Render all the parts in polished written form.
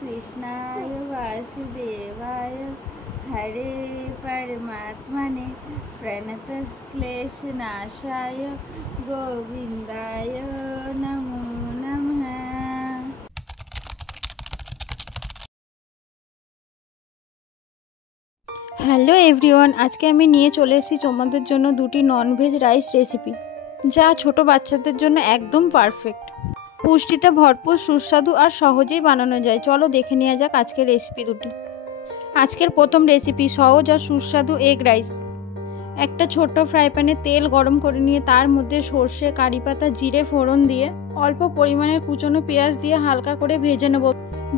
कृष्णाय वासुदेवाय हरे परमात्मने प्रणतक्लेशनाशाय गोविंदाय नमो नमः। হ্যালো এভরিওয়ান, আজকে আমি নিয়ে চলে এসেছি তোমাদের জন্য দুটি ননভেজ রাইস রেসিপি, যা ছোট বাচ্চাদের জন্য একদম পারফেক্ট। পুষ্টিতে ভরপুর, সুস্বাদু আর সহজেই বানানো যায়। চলো দেখে নেওয়া যাক আজকের রেসিপি দুটি। আজকের প্রথম রেসিপি সহজ আর সুস্বাদু এগ রাইস। একটা ছোট্ট ফ্রাই প্যানে তেল গরম করে নিয়ে তার মধ্যে সর্ষে, কারি পাতা, জিরে ফোড়ন দিয়ে অল্প পরিমাণের কুচনো পেঁয়াজ দিয়ে হালকা করে ভেজে নেব,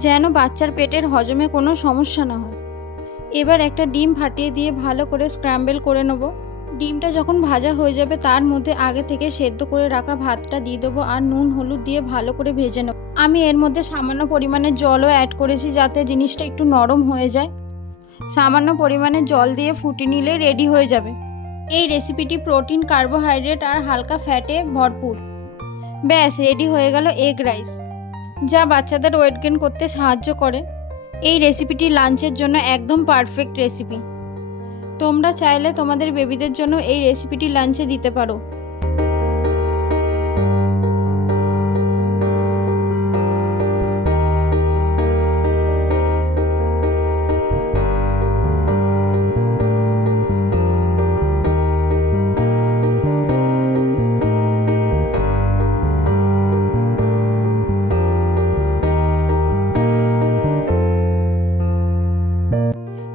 যেন বাচ্চার পেটের হজমে কোনো সমস্যা না হয়। এবার একটা ডিম ফাটিয়ে দিয়ে ভালো করে স্ক্র্যাম্বল করে নেব। ডিমটা যখন ভাজা হয়ে যাবে তার মধ্যে আগে থেকে সেদ্ধ করে রাখা ভাতটা দিয়ে দেবো আর নুন হলুদ দিয়ে ভালো করে ভেজে নেব। আমি এর মধ্যে সামান্য পরিমাণে জলও অ্যাড করেছি, যাতে জিনিসটা একটু নরম হয়ে যায়। সামান্য পরিমাণে জল দিয়ে ফুটিয়ে নিলে রেডি হয়ে যাবে। এই রেসিপিটি প্রোটিন, কার্বোহাইড্রেট আর হালকা ফ্যাটে ভরপুর। ব্যাস রেডি হয়ে গেল এগ রাইস, যা বাচ্চাদের ওয়েট গেইন করতে সাহায্য করে। এই রেসিপিটি লাঞ্চের জন্য একদম পারফেক্ট রেসিপি। তোমরা চাইলে তোমাদের বেবিদের জন্য এই রেসিপিটি লাঞ্চে দিতে পারো।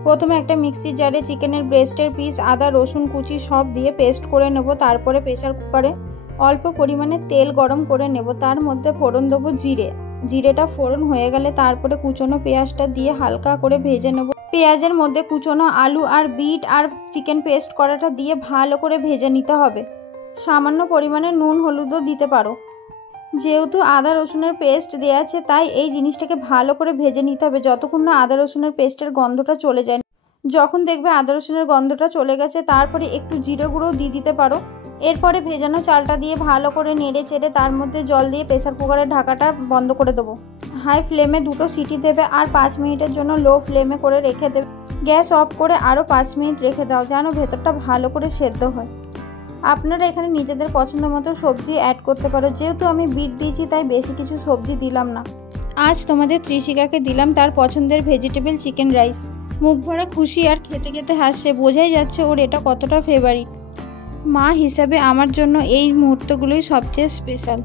প্রথমে একটা মিক্সি জারে চিকেনের ব্রেস্টের পিস, আদা, রসুন কুচি সব দিয়ে পেস্ট করে নেব। তারপরে প্রেসার কুকারে অল্প পরিমাণে তেল গরম করে নেব, তার মধ্যে ফোড়ন দেবো জিরেটা ফোড়ন হয়ে গেলে তারপরে কুচনো পেঁয়াজটা দিয়ে হালকা করে ভেজে নেব। পেঁয়াজের মধ্যে কুচনো আলু আর বিট আর চিকেন পেস্ট করাটা দিয়ে ভালো করে ভেজে নিতে হবে। সামান্য পরিমাণে নুন হলুদও দিতে পারো। যেহেতু আদা রসুনের পেস্ট দেওয়া আছে তাই এই জিনিসটাকে ভালো করে ভেজে নিতে হবে যতক্ষণ না আদা রসুনের পেস্টের গন্ধটা চলে যায়। যখন দেখবে আদা রসুনের গন্ধটা চলে গেছে তারপরে একটু জিরে গুঁড়ো দিয়ে দিতে পারো। এরপরে ভেজানো চালটা দিয়ে ভালো করে নেড়ে চেড়ে তার মধ্যে জল দিয়ে প্রেসার কুকারের ঢাকাটা বন্ধ করে দেবো। হাই ফ্লেমে 2টো সিটি দেবে আর 5 মিনিটের জন্য লো ফ্লেমে করে রেখে দেবে। গ্যাস অফ করে আরও 5 মিনিট রেখে দাও, যেন ভেতরটা ভালো করে সেদ্ধ হয়। আপনারা এখানে নিজেদের পছন্দ মতো সবজি অ্যাড করতে পারো। যেহেতু আমি বিট দিয়েছি তাই বেশি কিছু সবজি দিলাম না। আজ তোমাদের ত্রিশিকাকে দিলাম তার পছন্দের ভেজিটেবল চিকেন রাইস। মুখ ভরা খুশি আর খেতে খেতে হাসছে, বোঝাই যাচ্ছে ওর এটা কতটা ফেভারিট। মা হিসাবে আমার জন্য এই মুহূর্তগুলোই সবচেয়ে স্পেশাল।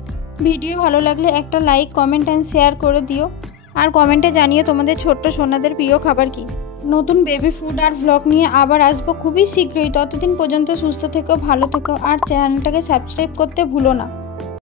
ভিডিও ভালো লাগলে একটা লাইক, কমেন্ট অ্যান্ড শেয়ার করে দিও। আর কমেন্টে জানিয়ে তোমাদের ছোট্ট সোনাদের প্রিয় খাবার কি। নতুন বেবি ফুড আর ভ্লগ নিয়ে আবার আসবো খুবই শীঘ্রই। ততদিন পর্যন্ত সুস্থ থেকো, ভালো থেকো আর চ্যানেলটাকে সাবস্ক্রাইব করতে ভুলো না।